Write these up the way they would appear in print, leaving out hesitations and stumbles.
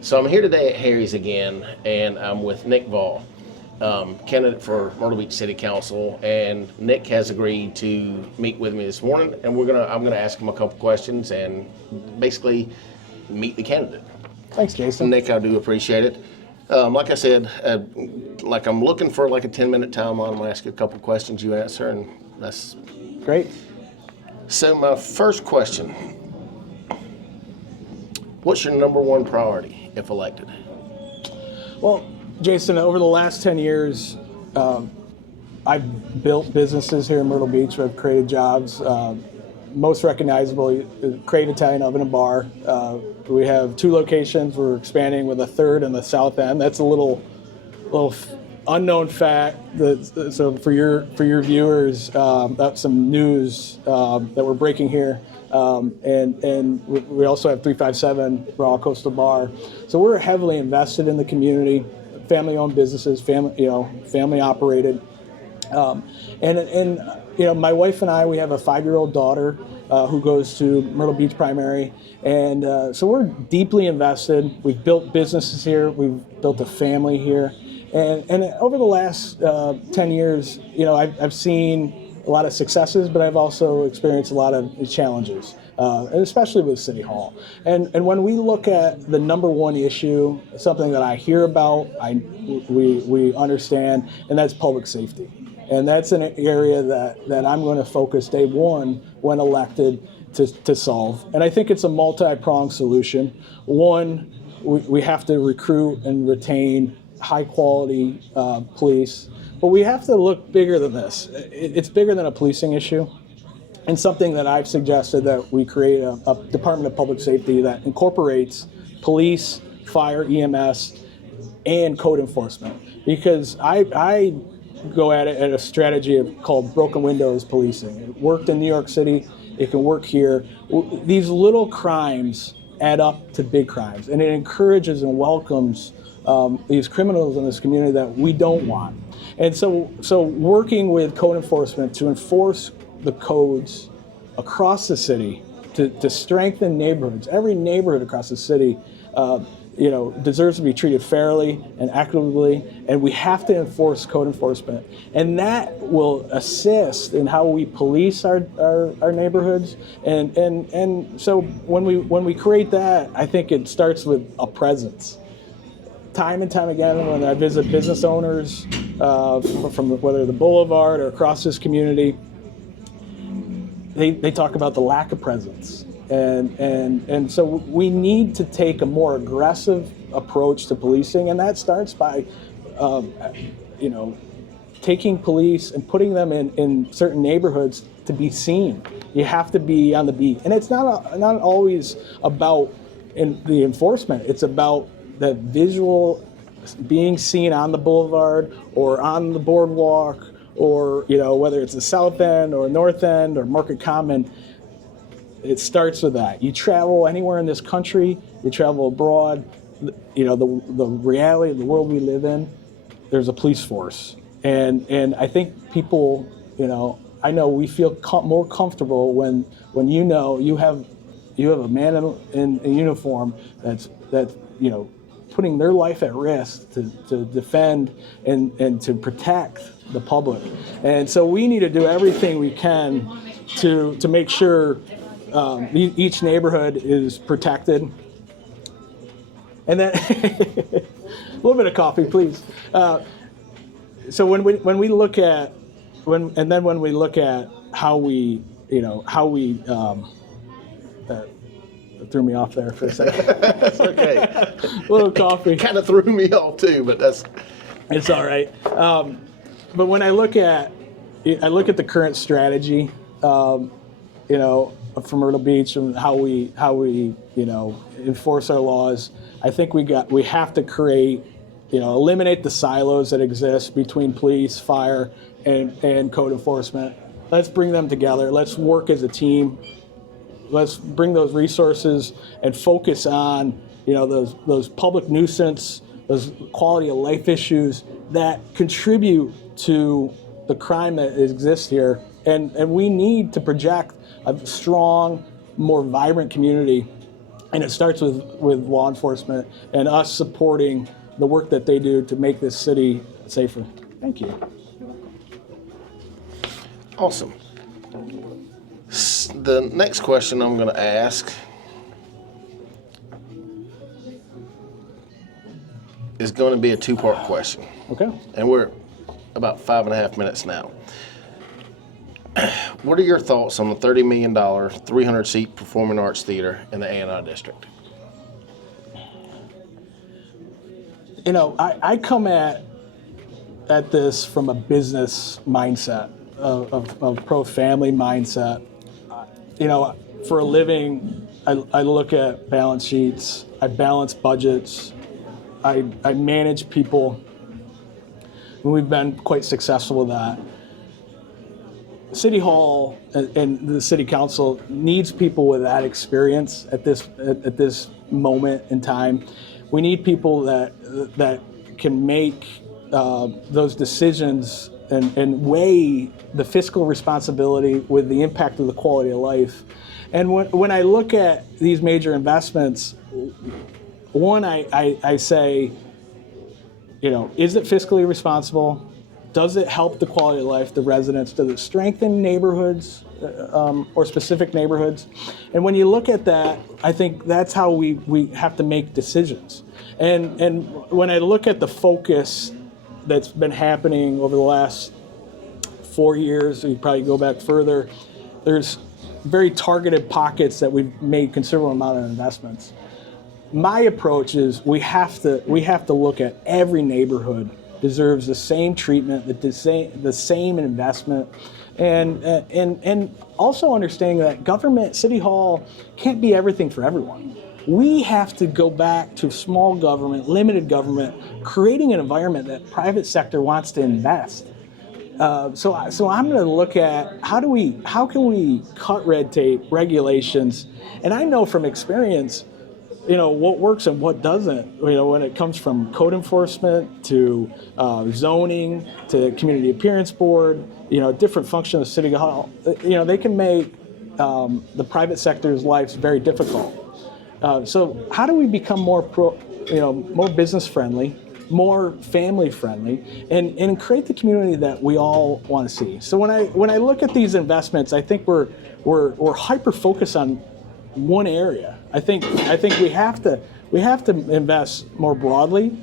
So I'm here today at Harry's again, and I'm with Nick Vaugh, candidate for Myrtle Beach City Council, and Nick has agreed to meet with me this morning, and I'm gonna ask him a couple questions and basically meet the candidate. Thanks, Jason. Nick, I do appreciate it. Like I said, like I'm looking for like a 10-minute timeline. I'm gonna ask you a couple questions, you answer, and that's Great. so. My first question: what's your number one priority if elected? Well, Jason, over the last 10 years, I've built businesses here in Myrtle Beach. I've created jobs. Most recognizable, Crate Italian Oven and Bar. We have 2 locations. We're expanding with a third in the south end. That's a little unknown fact. So for your viewers, that's some news that we're breaking here. And we also have 357 Raw Coastal Bar. So we're heavily invested in the community, family-owned businesses, family operated. And my wife and I, we have a 5-year-old daughter who goes to Myrtle Beach Primary, and so we're deeply invested. We've built businesses here. We've built a family here, and over the last 10 years, I've seen a lot of successes, but I've also experienced a lot of challenges, and especially with City Hall. And when we look at the number one issue, something that I hear about, we understand, and that's public safety. And that's an area that I'm going to focus day one when elected to solve. And I think it's a multi-pronged solution. One, we have to recruit and retain high-quality police. But we have to look bigger than this. It's bigger than a policing issue. And something that I've suggested that we create a Department of Public Safety that incorporates police, fire, EMS, and code enforcement. Because I go at it at a strategy called broken windows policing. It worked in New York City. It can work here. These little crimes add up to big crimes, and it encourages and welcomes these criminals in this community that we don't want. And so working with code enforcement to enforce the codes across the city, to strengthen neighborhoods. Every neighborhood across the city deserves to be treated fairly and equitably, and we have to enforce code enforcement. And that will assist in how we police our neighborhoods. And so when we create that, I think it starts with a presence. Time and time again, when I visit business owners from whether the boulevard or across this community, they talk about the lack of presence. And so we need to take a more aggressive approach to policing, and that starts by, taking police and putting them in certain neighborhoods to be seen. You have to be on the beat, and it's not always about the enforcement. It's about the visual being seen on the boulevard or on the boardwalk, or whether it's the south end or north end or Market Common. It starts with that. You travel anywhere in this country, you travel abroad, the reality of the world we live in, there's a police force. And I think people, I know we feel more comfortable when you have a man in uniform that's putting their life at risk to defend and to protect the public. And so we need to do everything we can to make sure each neighborhood is protected. And then a little bit of coffee, please. So when we look at how we it threw me off there for a second. That's okay. A little coffee. Kind of threw me off too, but It's all right. But when I look at the current strategy, for Myrtle Beach and how we enforce our laws, I think we have to create, eliminate the silos that exist between police, fire, and code enforcement. Let's bring them together. Let's work as a team. Let's bring those resources and focus on, those public nuisance, those quality of life issues that contribute to the crime that exists here. And we need to project a strong, more vibrant community And it starts with law enforcement and us supporting the work that they do to make this city safer. Thank you. Awesome. The next question I'm going to ask is going to be a two-part question. Okay. And we're about 5.5 minutes now. What are your thoughts on the $30 million, 300-seat performing arts theater in the A&I district? You know, I come at this from a business mindset, of pro-family mindset. You know, for a living, I look at balance sheets, I balance budgets, I manage people, and we've been quite successful with that. City Hall and the City Council needs people with that experience at this moment in time. We need people that can make those decisions and weigh the fiscal responsibility with the impact of the quality of life. And when I look at these major investments, one, I say, you know, is it fiscally responsible? Does it help the quality of life, the residents? Does it strengthen neighborhoods or specific neighborhoods? And when you look at that, I think that's how we have to make decisions. And when I look at the focus that's been happening over the last 4 years, you probably go back further, there's very targeted pockets that we've made considerable amount of investments. My approach is we have to look at every neighborhood deserves the same treatment, the same investment, and also understanding that government, City Hall, can't be everything for everyone. We have to go back to small government, limited government, creating an environment that private sector wants to invest. So I'm going to look at how can we cut red tape, regulations, and I know from experience, you know, what works and what doesn't, you know, when it comes from code enforcement to zoning to community appearance board, you know, different functions of City Hall, you know, they can make the private sector's lives very difficult. So how do we become more more business friendly, more family friendly, and create the community that we all want to see? So when I look at these investments, I think we're hyper focused on one area. I think we have to invest more broadly.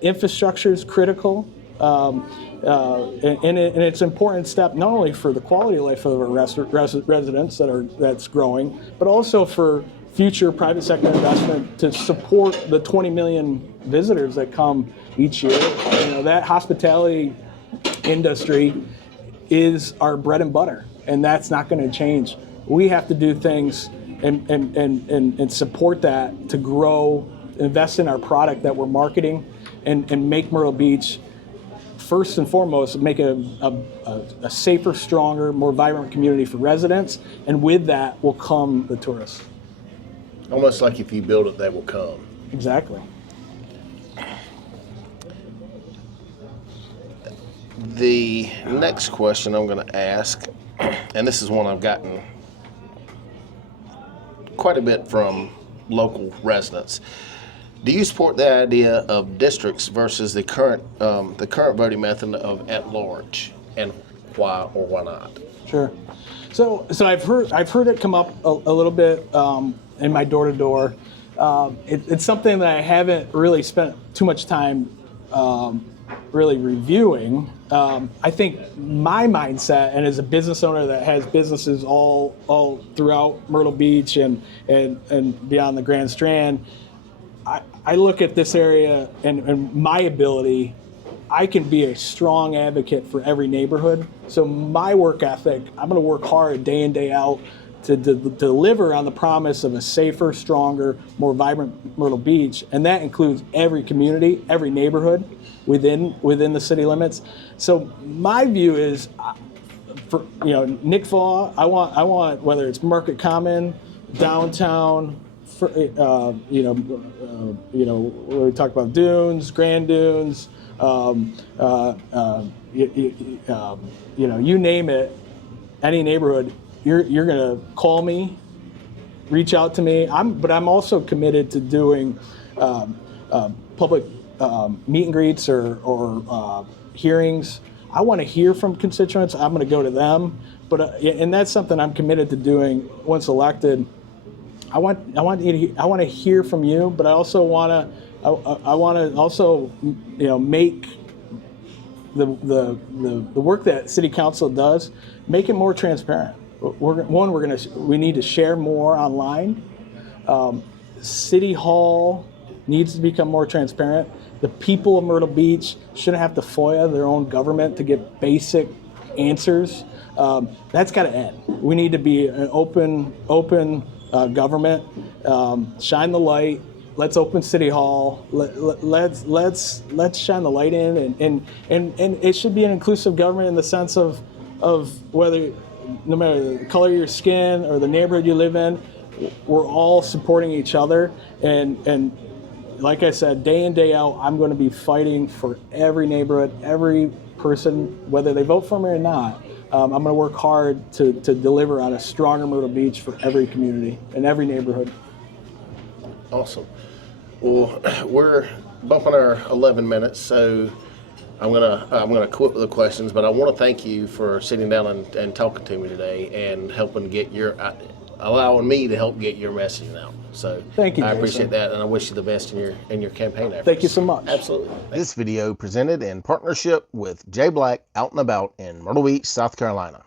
Infrastructure is critical, and it's an important step not only for the quality of life of our residents that's growing, but also for future private sector investment to support the 20 million visitors that come each year. You know, that hospitality industry is our bread and butter, and that's not going to change. We have to do things and support that to grow, invest in our product that we're marketing, and make Myrtle Beach, first and foremost, make a safer, stronger, more vibrant community for residents, and with that will come the tourists. Almost like if you build it, they will come. Exactly. The next question I'm going to ask, and this is one I've gotten quite a bit from local residents. Do you support the idea of districts versus the current voting method of at large, and why or why not? Sure. So I've heard it come up a little bit in my door to door. It's something that I haven't really spent too much time really reviewing. I think my mindset, and as a business owner that has businesses all throughout Myrtle Beach and beyond the Grand Strand, I look at this area and my ability. I can be a strong advocate for every neighborhood. So my work ethic, I'm going to work hard day in, day out to deliver on the promise of a safer, stronger, more vibrant Myrtle Beach, and that includes every community, every neighborhood within the city limits. So my view is, for Nick Vaugh, I want whether it's Market Common, downtown, we talk about dunes, Grand Dunes, you name it, any neighborhood. You're gonna call me reach out to me. But I'm also committed to doing public meet and greets or hearings. I want to hear from constituents. I'm going to go to them. But and that's something I'm committed to doing once elected. I want to hear from you, but I also want to also make the work that City Council does, make it more transparent. We need to share more online. City Hall needs to become more transparent. The people of Myrtle Beach shouldn't have to FOIA their own government to get basic answers. That's got to end. We need to be an open government. Shine the light. Let's open City Hall. Let's shine the light in, and it should be an inclusive government in the sense of whether, no matter the color of your skin or the neighborhood you live in, we're all supporting each other. And like I said, day in, day out, I'm going to be fighting for every neighborhood, every person, whether they vote for me or not. I'm going to work hard to deliver on a stronger Myrtle Beach for every community and every neighborhood. Awesome. Well, we're bumping our 11 minutes, so I'm gonna quit with the questions. But I want to thank you for sitting down and talking to me today and helping allowing me to help get your messaging out. So thank you, I Jason. Appreciate that, and I wish you the best in your campaign efforts. Thank you so much. Absolutely. This video presented in partnership with J Black Out and About in Myrtle Beach, South Carolina.